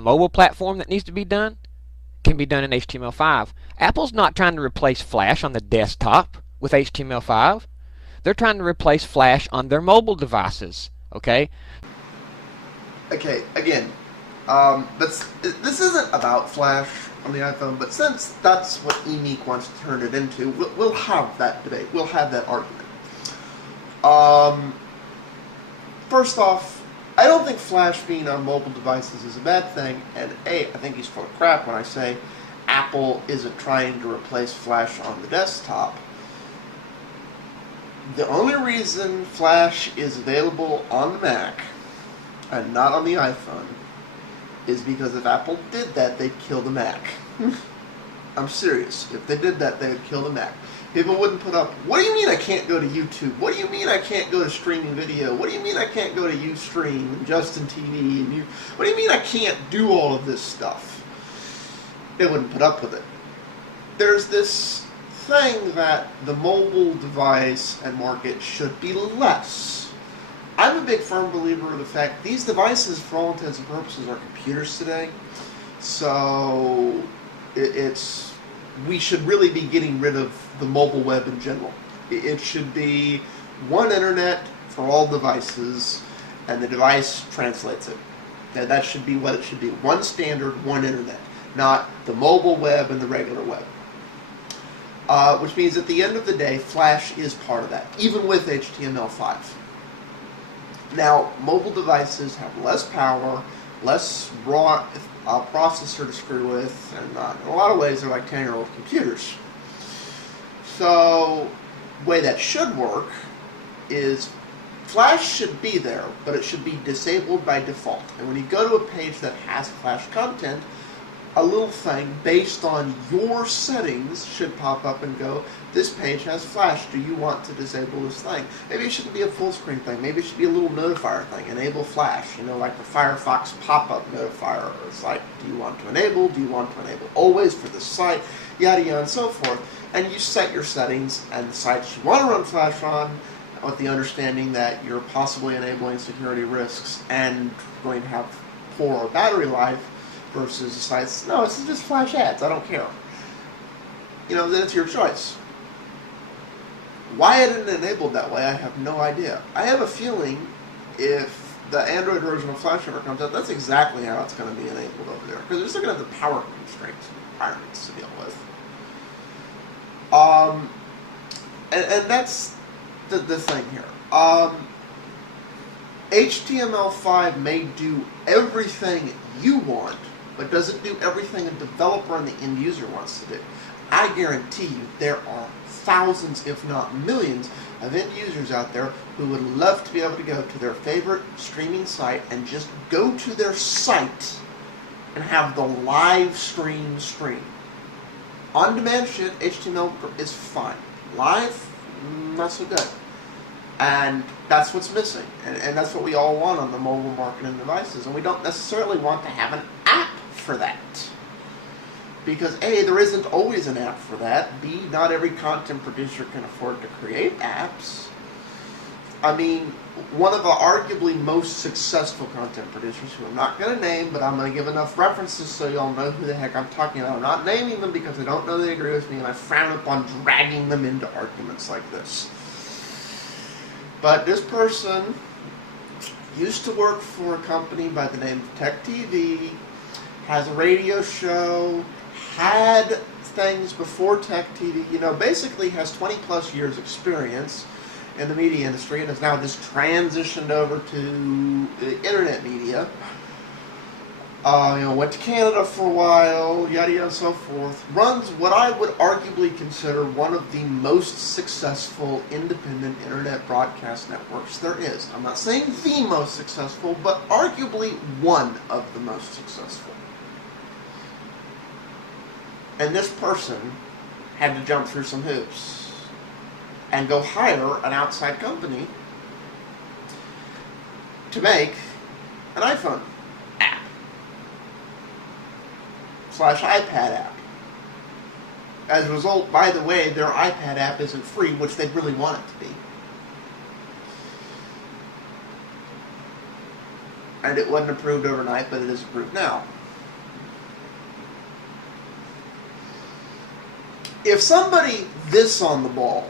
the mobile platform that needs to be done can be done in HTML5. Apple's not trying to replace Flash on the desktop with HTML5. They're trying to replace Flash on their mobile devices. Okay? Okay, again, this isn't about Flash on the iPhone, but since that's what Emeek wants to turn it into, we'll have that debate. We'll have that argument. First off, I don't think Flash being on mobile devices is a bad thing, and I think he's full of crap when I say Apple isn't trying to replace Flash on the desktop. The only reason Flash is available on the Mac and not on the iPhone is because if Apple did that, they'd kill the Mac. I'm serious. If they did that, they would kill the Mac. People wouldn't put up, what do you mean I can't go to YouTube? What do you mean I can't go to streaming video? What do you mean I can't go to Ustream and Justin TV? And what do you mean I can't do all of this stuff? They wouldn't put up with it. There's this thing that the mobile device and market should be less. I'm a big firm believer of the fact these devices, for all intents and purposes, are computers today. So we should really be getting rid of the mobile web in general. It should be one internet for all devices, and the device translates it. That should be what it should be. One standard, one internet, not the mobile web and the regular web. Which means at the end of the day, Flash is part of that, even with HTML5. Now, mobile devices have less power, less raw processor to screw with, and in a lot of ways they're like 10-year-old computers. So, the way that should work is Flash should be there, but it should be disabled by default. And when you go to a page that has Flash content, a little thing based on your settings should pop up and go, this page has Flash, do you want to disable this thing? Maybe it shouldn't be a full screen thing, maybe it should be a little notifier thing, enable Flash, like the Firefox pop-up notifier. It's like, do you want to enable, do you want to enable always for the site, yada yada and so forth. And you set your settings and the sites you want to run Flash on with the understanding that you're possibly enabling security risks and going to have poor battery life, versus the sites, no, it's just Flash ads, I don't care. Then it's your choice. Why it isn't enabled that way, I have no idea. I have a feeling if the Android version of Flash ever comes out, that's exactly how it's going to be enabled over there. Because they're still going to have the power constraints and requirements to deal with. And that's the thing here. HTML5 may do everything you want, but doesn't do everything a developer and the end user wants to do. I guarantee you there are thousands, if not millions, of end users out there who would love to be able to go to their favorite streaming site and just go to their site and have the live stream. On-demand shit, HTML is fine. Live, not so good. And that's what's missing. And that's what we all want on the mobile market and devices. And we don't necessarily want to have an app for that. Because A, there isn't always an app for that. B, not every content producer can afford to create apps. I mean, one of the arguably most successful content producers, who I'm not going to name, but I'm going to give enough references so y'all know who the heck I'm talking about. I'm not naming them because I don't know they agree with me, and I frown upon dragging them into arguments like this. But this person used to work for a company by the name of Tech TV, has a radio show, had things before Tech TV, basically has 20 plus years experience in the media industry and has now just transitioned over to the internet media. Went to Canada for a while, yada yada and so forth. Runs what I would arguably consider one of the most successful independent internet broadcast networks there is. I'm not saying the most successful, but arguably one of the most successful. And this person had to jump through some hoops and go hire an outside company to make an iPhone app / iPad app. As a result, by the way, their iPad app isn't free, which they really want it to be. And it wasn't approved overnight, but it is approved now. If somebody this on the ball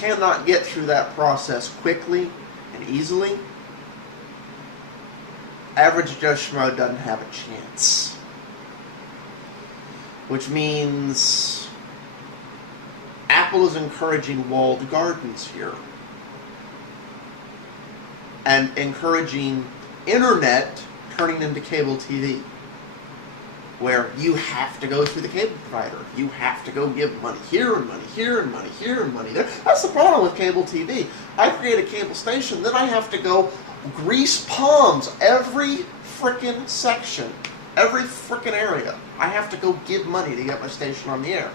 cannot get through that process quickly and easily, average Joe Schmo doesn't have a chance. Which means Apple is encouraging walled gardens here. And encouraging internet turning into cable TV. Where you have to go through the cable provider. You have to go give money here and money here and money here and money there. That's the problem with cable TV. I create a cable station, then I have to go grease palms every frickin' section, every frickin' area. I have to go give money to get my station on the air.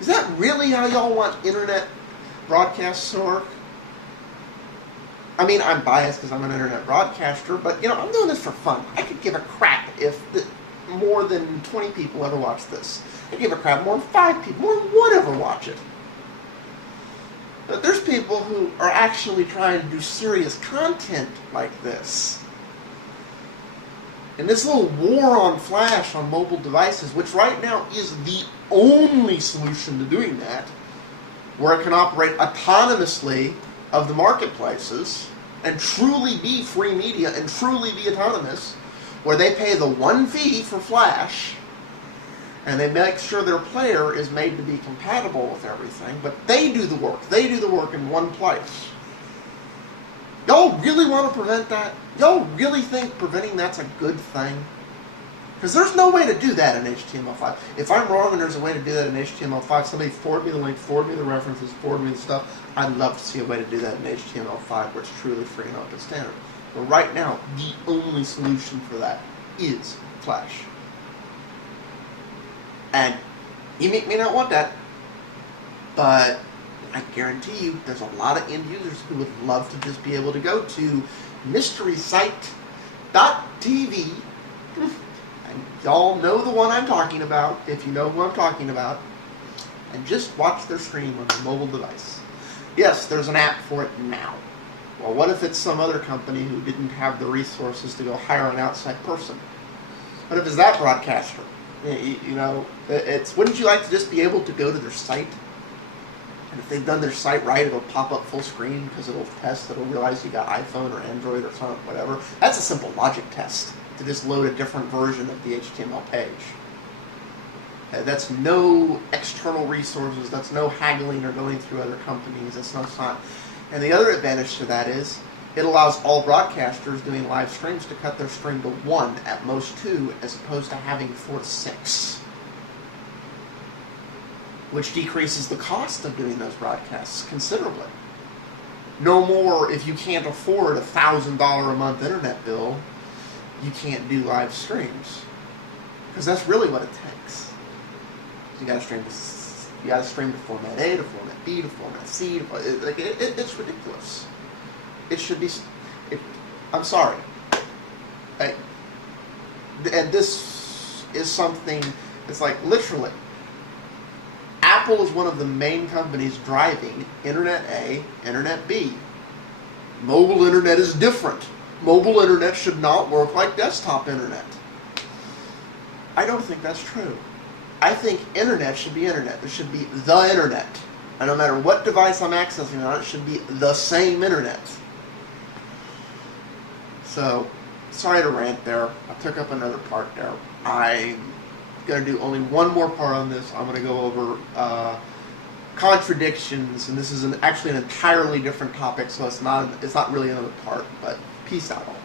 Is that really how y'all want internet broadcasts to work? I mean, I'm biased because I'm an internet broadcaster, but, you know, I'm doing this for fun. I could give a crap if more than 20 people ever watch this. I give a crap more than 5 people, more than 1 ever watch it. But there's people who are actually trying to do serious content like this. And this little war on Flash on mobile devices, which right now is the only solution to doing that, where it can operate autonomously of the marketplaces and truly be free media and truly be autonomous, where they pay the one fee for Flash, and they make sure their player is made to be compatible with everything, but they do the work. They do the work in one place. Y'all really want to prevent that? Y'all really think preventing that's a good thing? Because there's no way to do that in HTML5. If I'm wrong and there's a way to do that in HTML5, somebody forward me the link, forward me the references, forward me the stuff. I'd love to see a way to do that in HTML5 where it's truly free and open standard. But right now, the only solution for that is Flash. And Emeek may not want that, but I guarantee you there's a lot of end users who would love to just be able to go to mysterysite.tv, and y'all know the one I'm talking about, if you know who I'm talking about, and just watch their stream on their mobile device. Yes, there's an app for it now. Well, what if it's some other company who didn't have the resources to go hire an outside person? What if it's that broadcaster? You know, wouldn't you like to just be able to go to their site? And if they've done their site right, it'll pop up full screen because it'll test, it'll realize you got iPhone or Android or something, whatever. That's a simple logic test to just load a different version of the HTML page. That's no external resources, that's no haggling or going through other companies, that's no sign. And the other advantage to that is it allows all broadcasters doing live streams to cut their stream to 1, at most 2, as opposed to having 4 to 6. Which decreases the cost of doing those broadcasts considerably. No more, if you can't afford a $1,000 a month internet bill, you can't do live streams. Because that's really what it takes. You got to stream to format A, to format B, to format C. It's ridiculous. It should be. I'm sorry. And this is something. It's like literally. Apple is one of the main companies driving Internet A, Internet B. Mobile Internet is different. Mobile Internet should not work like desktop Internet. I don't think that's true. I think Internet should be Internet. There should be the Internet. And no matter what device I'm accessing on, it should be the same Internet. So, sorry to rant there. I took up another part there. I'm going to do only one more part on this. I'm going to go over contradictions, and this is actually an entirely different topic, so it's not really another part, but peace out all.